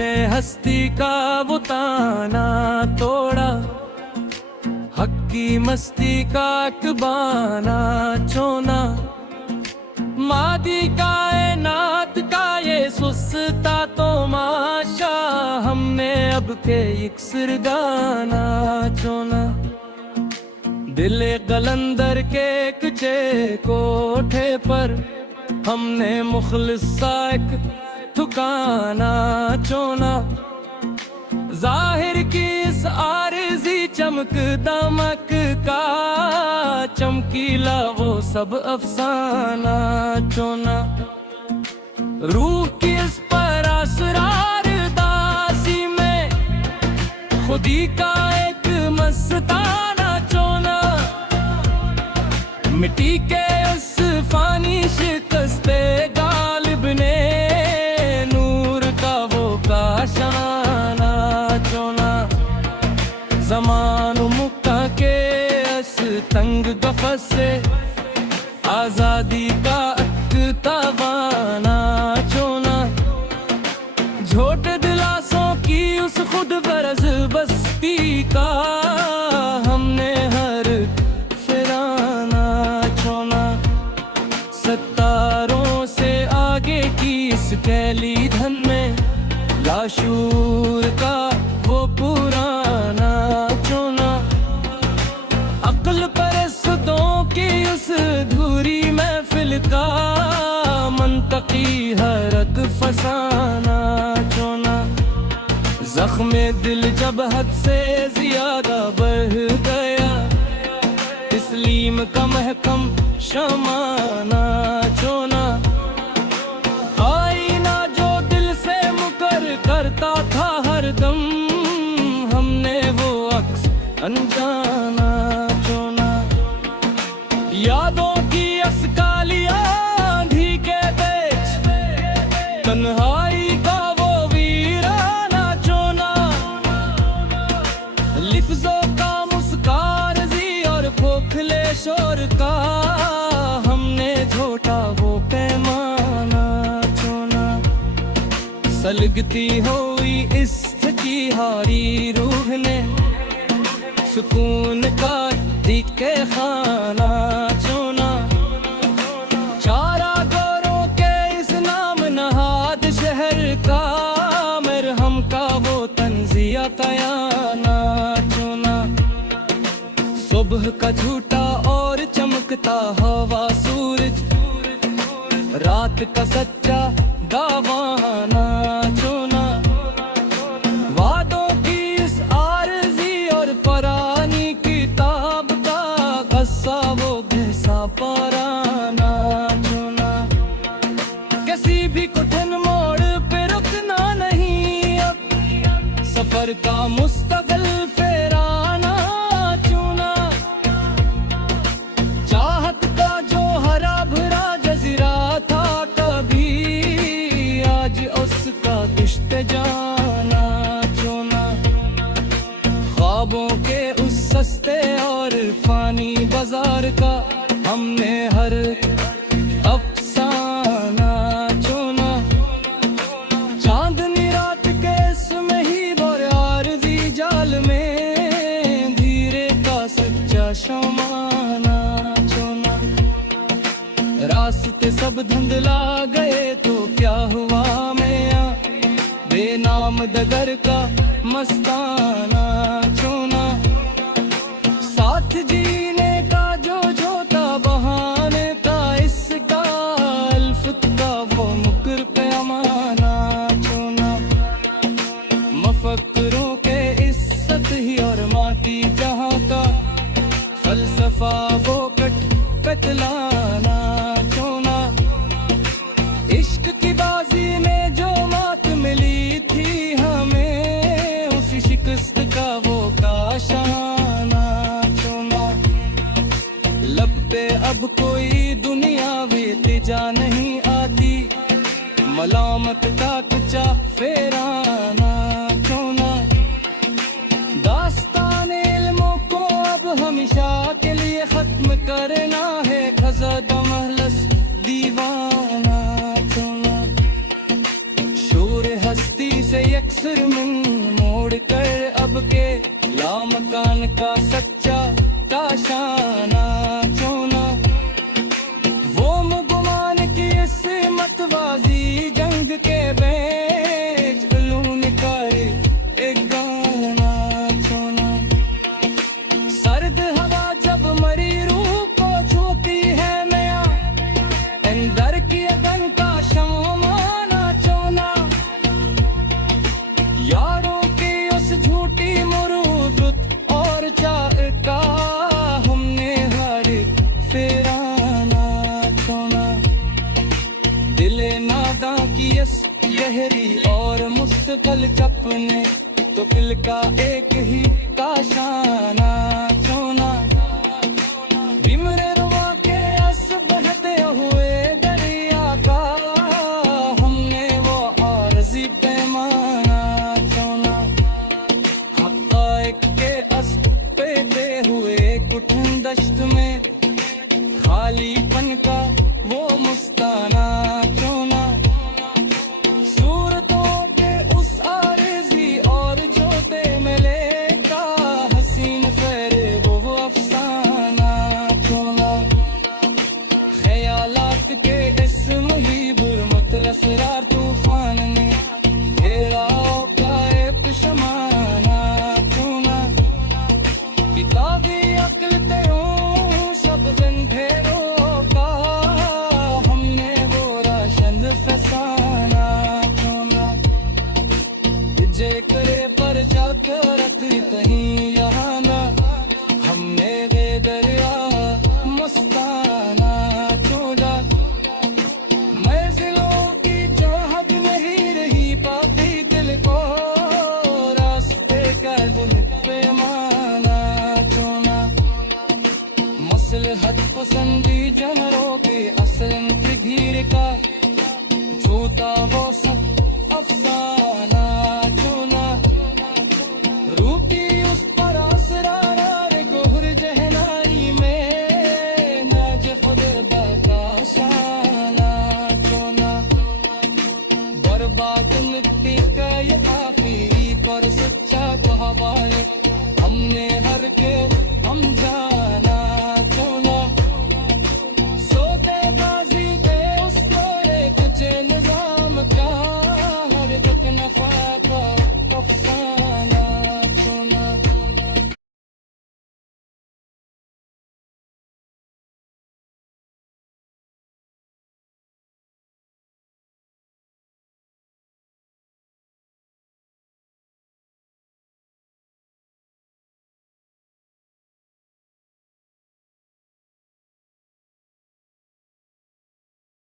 हमने हस्ती का वो ताना तोड़ा, हक की मस्ती का एक बाना चोना, मादी कायनात का ये सुस्ता तमाशा, हमने अब के इक्सर गाना चोना। दिले कलंदर के कच्चे कोठे पर हमने मुखलिस सा एक ठिकाना चुना, जाहिर की इस आरज़ी चमक दमक का चमकीला वो सब अफसाना चुना। रूह की इस पर असरार दासी में खुदी का एक मस्ताना चुना, मिट्टी के उस फानी शिकस्ते गालिब ने नूर का वो काशाना चुना। ज़मान मुक्ता के इस तंग कफ़स से आज़ादी का एक तवाना चुना, झोटे दिलासों की उस खुद गरज बस्ती का हमने हर फिराना चुना। सत्तारों से आगे की इस कैली धन में लाशूर का वो पुराना चुना, अक्ल परस्तों की उस धूरी महफिल का मंतकी हरक फसाना चुना। ज़ख्मे दिल जब हद से ज्यादा बढ़ गया, तस्लीम का महकम शमाना चुना, आईना जो दिल से मुकर करता था हर दम, हमने वो अक्स अनजाना चुना। यादों की असकाली आंधी के बीच तन्हाई का वो वीराना चुना, लिफ्ज़ों का मुस्काराजी और खोखले शोर का हमने झोटा वो पैमाना चुना। सलगती हुई इस थकी हारी रूह ने सुकून का दिखे खाना चुना, चारा गोरों के इस नाम नहाद शहर का मरहम का वो तंजिया कयाना चुना। सुबह का झूठा और चमकता हवा सूरज, रात का सच्चा दावाना चुना, वादों की इस आरज़ी और परानी किताब का गस्सा वो घसा पराना चुना। किसी भी कठिन मोड़ पे रुकना नहीं, अब सफर का मुस्तकिल फेराना चुना, चाहत का जो हरा भरा जज़ीरा था कभी, आज उसका दिश्ते जाना चुना। ख्वाबों के उस सस्ते और फानी बाजार का हमने हर अफसाना चुना, चांदनी रात के इसमें ही बोर आरज़ी जाल में धीरे का सच्चा शमाना चुना। रास्ते सब धुंधला गए तो क्या हुआ मैया, बेनाम दगर का मस्ताना चुना, साथ जीने का जो जोता बहाने का इसका अल्फत का वो मुकर पैमाना चुना। मफक्करों के इस सतही और माटी जहाँ का फलसफा वो कतलाना चुना, इश्क की बाजी में जो मात मिली थी हमें, उस शिकस्त का वो काशाना चुना। लब पे अब कोई दुनियावी तिजा नहीं आती, मलामत का कच्चा फेराना चुना, दास्तान इल्मों को अब हमेशा के लिए खत्म करना है, खज़ादा महलस दीवाना चुना। शोर हस्ती से एक लामकान का सच्चा काशाना चोना, वो मुगमान की इसमतवाजी जंग के बेच लून का एक गाना चोना। सर्द हवा जब मरी रूह को छूती है मैया, अंदर की अगन का शमाना चोना। यारों की उस झूठी मुरूबत और चाह का हमने हर फेराना चोना। दिले नादा की इस गहरी और मुस्तकल चपने तो दिल का एक ही काशाना चोना। बिमरे रुआ के अस बहते हुए दरिया का हमने वो आरज़ी पैमाना चोना। हक़ाइक़ के अस पेते हुए कुठन दश्त में खालीपन का वो मुस्ताना चोना। सूरतों के उस आरज़ी और जोते मिले का हसीन फेरे वो अफसाना चोना। ख्यालात के इस मुहीब मुतरसरार तूफान ने घेराओ का एक शमाना चोना। किताब